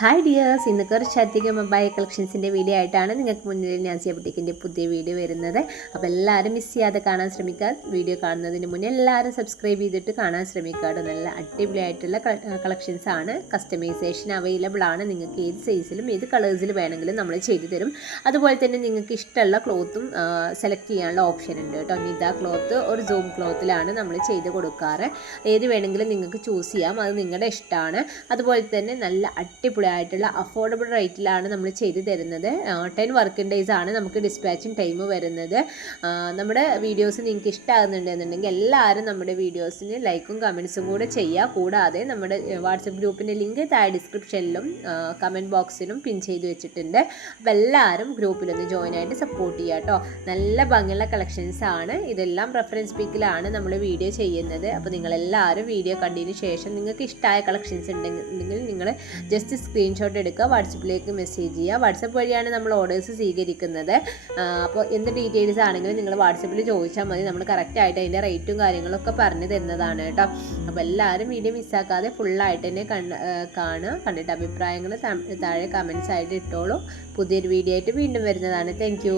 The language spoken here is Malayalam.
ഹായ് ഡിയേഴ്സ്, ഇന്ന് കുറച്ചധികം മൊബൈൽ കളക്ഷൻസിൻ്റെ വീഡിയോ ആയിട്ടാണ് നിങ്ങൾക്ക് മുന്നിൽ നാസിയ ബുട്ടിക്കിൻ്റെ പുതിയ വീഡിയോ വരുന്നത്. അപ്പോൾ എല്ലാവരും മിസ് ചെയ്യാതെ കാണാൻ ശ്രമിക്കുക. വീഡിയോ കാണുന്നതിന് മുന്നേ എല്ലാവരും സബ്സ്ക്രൈബ് ചെയ്തിട്ട് കാണാൻ ശ്രമിക്കുക. നല്ല അടിപൊളിയായിട്ടുള്ള കളക്ഷൻസ് ആണ്. കസ്റ്റമൈസേഷൻ അവൈലബിൾ ആണ്. നിങ്ങൾക്ക് ഏത് സൈസിലും ഏത് കളേഴ്സിൽ വേണമെങ്കിലും നമ്മൾ ചെയ്തു തരും. അതുപോലെ തന്നെ നിങ്ങൾക്ക് ഇഷ്ടമുള്ള ക്ലോത്തും സെലക്ട് ചെയ്യാനുള്ള ഓപ്ഷൻ ഉണ്ട് കേട്ടോ. നിത ക്ലോത്ത് ഒരു സൂം ക്ലോത്തിലാണ് നമ്മൾ ചെയ്ത് കൊടുക്കാറ്. ഏത് വേണമെങ്കിലും നിങ്ങൾക്ക് ചൂസ് ചെയ്യാം, അത് നിങ്ങളുടെ ഇഷ്ടമാണ്. അതുപോലെ തന്നെ നല്ല അടിപൊളിയായിട്ടുള്ള അഫോർഡബിൾ റേറ്റിലാണ് നമ്മൾ ചെയ്ത് തരുന്നത്. 10 വർക്കിംഗ് ഡേയ്സ് ആണ് നമുക്ക് ഡിസ്പാച്ചിങ് ടൈം വരുന്നത്. നമ്മുടെ വീഡിയോസ് നിങ്ങൾക്ക് ഇഷ്ടമാകുന്നുണ്ടെന്നുണ്ടെങ്കിൽ എല്ലാവരും നമ്മുടെ വീഡിയോസിന് ലൈക്കും കമൻസും കൂടെ ചെയ്യുക. കൂടാതെ നമ്മുടെ വാട്സപ്പ് ഗ്രൂപ്പിൻ്റെ ലിങ്ക് താഴെ ഡിസ്ക്രിപ്ഷനിലും കമൻറ്റ് ബോക്സിലും പിൻ ചെയ്ത് വെച്ചിട്ടുണ്ട്. അപ്പോൾ എല്ലാവരും ഗ്രൂപ്പിലൊന്ന് ജോയിൻ ആയിട്ട് സപ്പോർട്ട് ചെയ്യുക കേട്ടോ. നല്ല ഭംഗിയുള്ള കളക്ഷൻസ് ആണ്. ഇതെല്ലാം റെഫറൻസ് പിക്കിലാണ് നമ്മൾ വീഡിയോ ചെയ്യുന്നത്. അപ്പോൾ നിങ്ങളെല്ലാവരും വീഡിയോ കണ്ടതിന് ശേഷം നിങ്ങൾക്ക് ഇഷ്ടമായ കളക്ഷൻസ് ഉണ്ടെങ്കിൽ നിങ്ങൾ ജസ്റ്റ് സ്ക്രീൻഷോട്ട് എടുക്കുക, വാട്സപ്പിലേക്ക് മെസ്സേജ് ചെയ്യുക. വാട്സപ്പ് വഴിയാണ് നമ്മൾ ഓർഡേഴ്സ് സ്വീകരിക്കുന്നത്. അപ്പോൾ എന്ത് ഡീറ്റെയിൽസ് ആണെങ്കിലും നിങ്ങൾ വാട്സപ്പിൽ ചോദിച്ചാൽ മതി. നമ്മൾ കറക്റ്റായിട്ട് അതിൻ്റെ റേറ്റും കാര്യങ്ങളൊക്കെ പറഞ്ഞു തരുന്നതാണ് കേട്ടോ. അപ്പോൾ എല്ലാവരും വീഡിയോ മിസ്സാക്കാതെ ഫുള്ളായിട്ട് തന്നെ കാണുക. കണ്ടിട്ട് അഭിപ്രായങ്ങൾ താഴെ കമൻസ് ആയിട്ട് ഇട്ടോളൂ. പുതിയൊരു വീഡിയോ ആയിട്ട് വീണ്ടും വരുന്നതാണ്. Thank you.